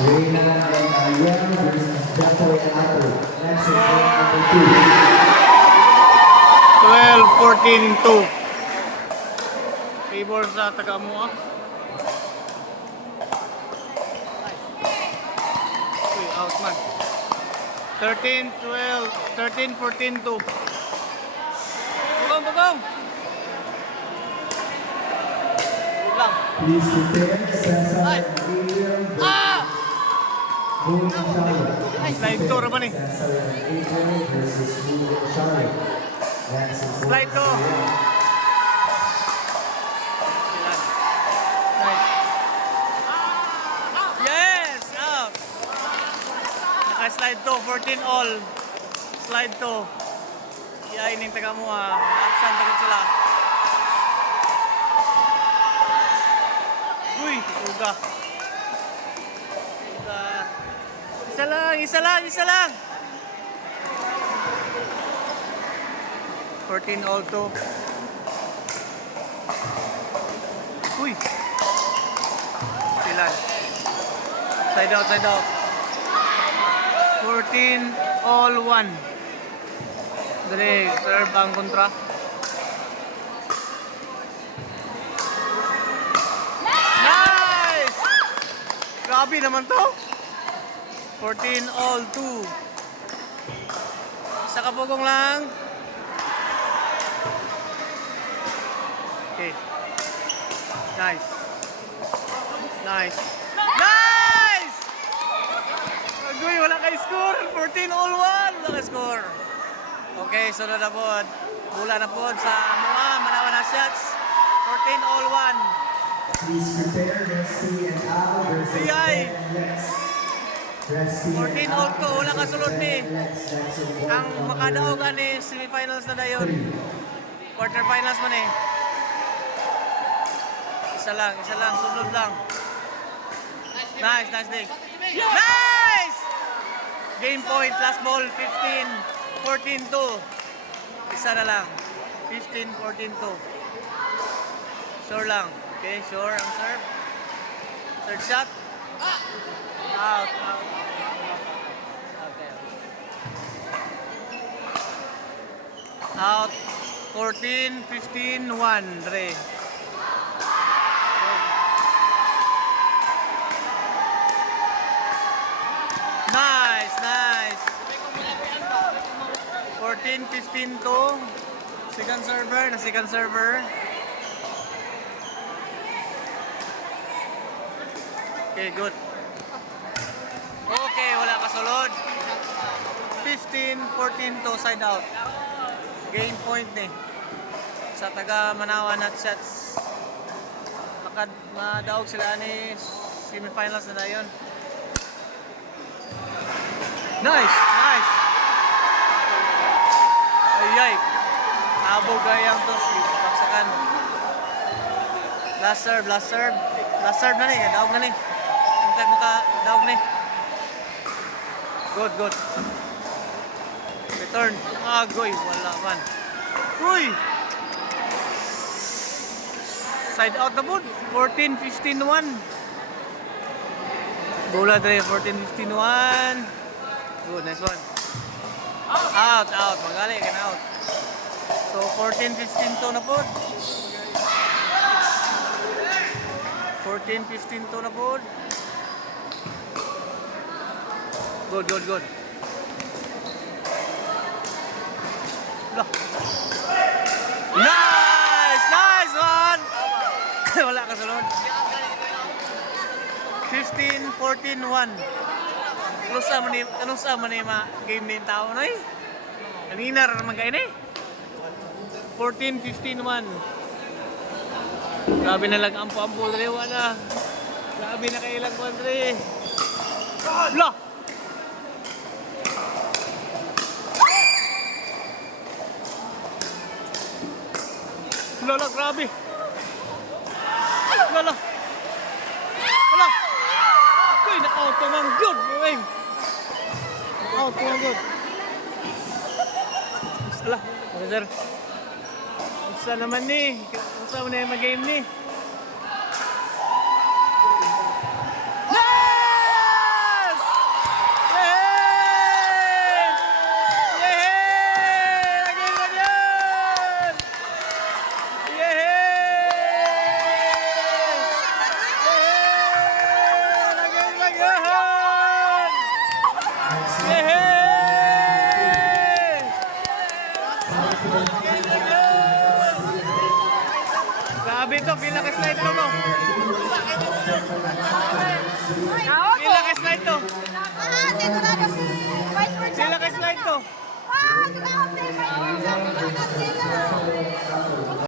Reina and Ariel versus Jeffrey and Ato. Next is game number 2. 12-14-2. Favor sa Tagamua. Uy, out man. 13-12, 13-14-2. Bugong, bugong! Lang. Please prepare Cesar and Adrian versus Moon and Charlotte. Slide door naman eh. Cesar and Adrian versus Moon and Charlotte. Next is Slide door. Nice. Yes! Out! Naka-slide to, 14 all. Slide to. Iyain yung taga mo ha. Absent agad sila. Uy! Uga. Uga. Isa lang, isa lang, isa lang! 14 all to. Uy! Silan. Side out, side out. 14 all 1. Dali, serve ang kontra. Nice! Grabe naman to. 14 all 2. Isa kabugong lang. Okay. Nice. Nice. Nice! Agoy, wala kay score. 14 all 1. Wala kay score. Okay, sunod na po. Bula na po sa mga manawa na shots. 14 all 1. Please prepare Resty and Al versus Siyay. Ben and Lex. Resty 14 all 2. Wala kasulod ni. Ang makadaog ni semifinals na dayon. Quarterfinals man eh. Isa lang, sunod lang. Nice, nice dig. Nice! Game point, last ball, 15-14-2. Isa na lang. 15-14-2. Sure lang. Okay, sure ang serve. Third shot. Out, out. Okay. Out. 14-15-1. Dre. Nice, nice. 14-15 to second server. Okay, good. Okay, wala kasulod. 15-14 to side out. Game point ni sa taga Manawa Nut Shots. Madaog sila ni semifinals na dayon. Nice, nice. Ayay. Abog gayang to si Baksakan. Last serve, last serve. Last serve na ni, daog na ni. Intag mo ka, daog ni. Good, good. Return. Agoy, wala man. Uy! Side out na po. 14-15-1. Bola dre, 14-15-1. Good, nice one. Out, out. Magali, can out. So, 14-15 to na po. 14-15 to na po. Good, good, good. Nice! Nice one! Wala ka sunod. 15-14-1. Anong sa man ma game din tao na eh? Kanina rin naman kayo na eh. 14-15-1. Grabe na lang ampo-ampo dre, wala. Grabe na kayo lang kwan dre. Wala! Wala, grabe. Wala. Wala. Uy, na-auto mang good, boy. Na-auto mang good. Wala. Wala, sir. Isa naman ni. Isa mo na yung mag-game ni. Ito, pinaka-slide to mo. Pinaka-slide to. Pinaka-slide to.